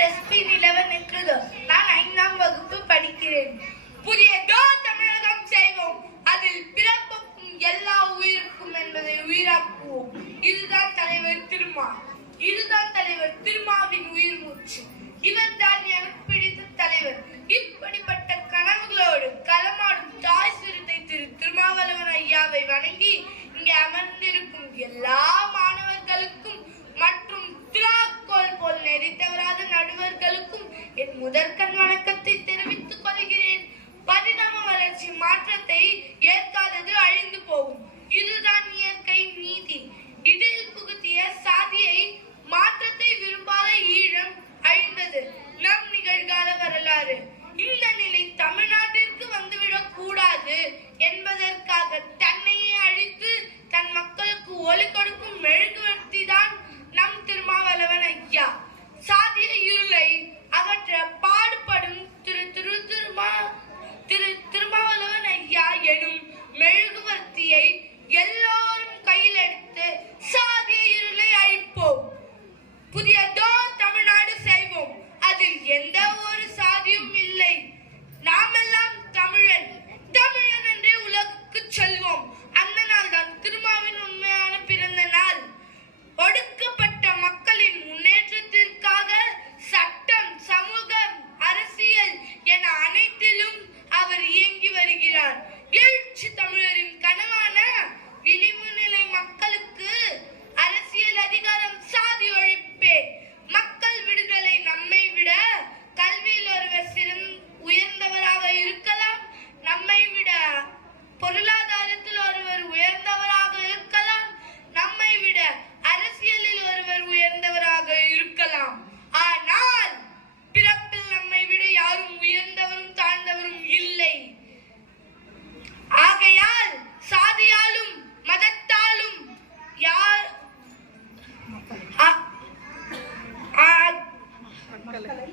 பெயர் SP நிலவன் என்று நான் 5ஆம் வகுப்பு படிக்கிறேன். புதியதோர் தமிழகம் செய்வோம், அதில் பிறப்புக்கும் எல்லா உயிருக்கும் என்பதை உயிராக்குவோம். இதுதான் தலைவர் திருமா. இதுதான் தலைவர் திருமாவின் உயிர் மூச்சு. இவர்தான் எனக்கு பிடித்த தலைவர். இப்படிப்பட்ட கனவுகளோடு களமாடும் தாய் சிறுத்தை திரு திருமாவளவன் ஐயாவை வணங்கி இங்கே அமர்ந்திருக்கும் எல்லா மாணவர்களுக்கும் மற்றும் திராக்கோல் போல் நெறித்தவராத நடுவர்களுக்கும் என் முதற்கண் வணக்கத்தை தெரிவித்துக் கொள்கிறேன். பரிணாம வளர்ச்சி மாற்றத்தை ஏற்காதது அழிந்து போகும். இதுதான் இயற்கை நீதி. இதில் புகுத்திய சாதியை மாற்றத்தை விரும்பாத ஈழம் அழிந்தது. நம் நிகழ்கால வரலாறு. இந்த நிலை தமிழ்நாட்டிற்கு வந்துவிடக் கூடாது என்பதற்காக தன்னையே அழித்து தன் மக்களுக்கு ஒளி கொடுக்கும் மெழுகுவர்த்தி தான் நம் திருமாவளவன் ஐயா. சாதிய இருளை அகற்ற பாடுபடும் திருமாவளவன் ஐயா எனும் மெழுகுவர்த்தியை எல்லோரும் கையில் எடுத்து சாதிய இருளை அழிப்போம். புதியதோர் தமிழ்நாடு செய்வோம், அதில் எந்த ஒரு சாதியும் இல்லை. நாமெல்லாம் தமிழன். தமிழன் என்றே உலகுக்கு செல்வோம். அந்த நாள் தான் திருமாவின் உண்மையான பிறந்த நாள். ஒடுக்கப்பட்ட மக்களின் முன்னேற்றத்திற்காக சட்டம், சமூகம், அரசியல் என அனைத்திலும் அவர் இயங்கி வருகிறார். எழுச்சி தமிழரின் கனவான விளிம்பு நிலை மக்களுக்கு அரசியல் அதிகாரம், சாதி ஒழிப்பே. மக்கள் விடுதலை. நம்மை விட கல்வியில் ஒருவர் உயர்ந்தவராக இருக்கலாம், நம்மை விட பொருளாதாரத்தில் ஒருவர் உயர்ந்தவராக இருக்கலாம், நம்மை விட அரசியலில் ஒருவர் உயர்ந்தவராக இருக்கலாம். ஆனால் பிறப்பில் நம்மை விட யாரும் உயர்ந்தவரும் தாழ்ந்தவரும் இல்லை. ஆகையால் சாதியாலும் மதத்தாலும் யார் மக்களை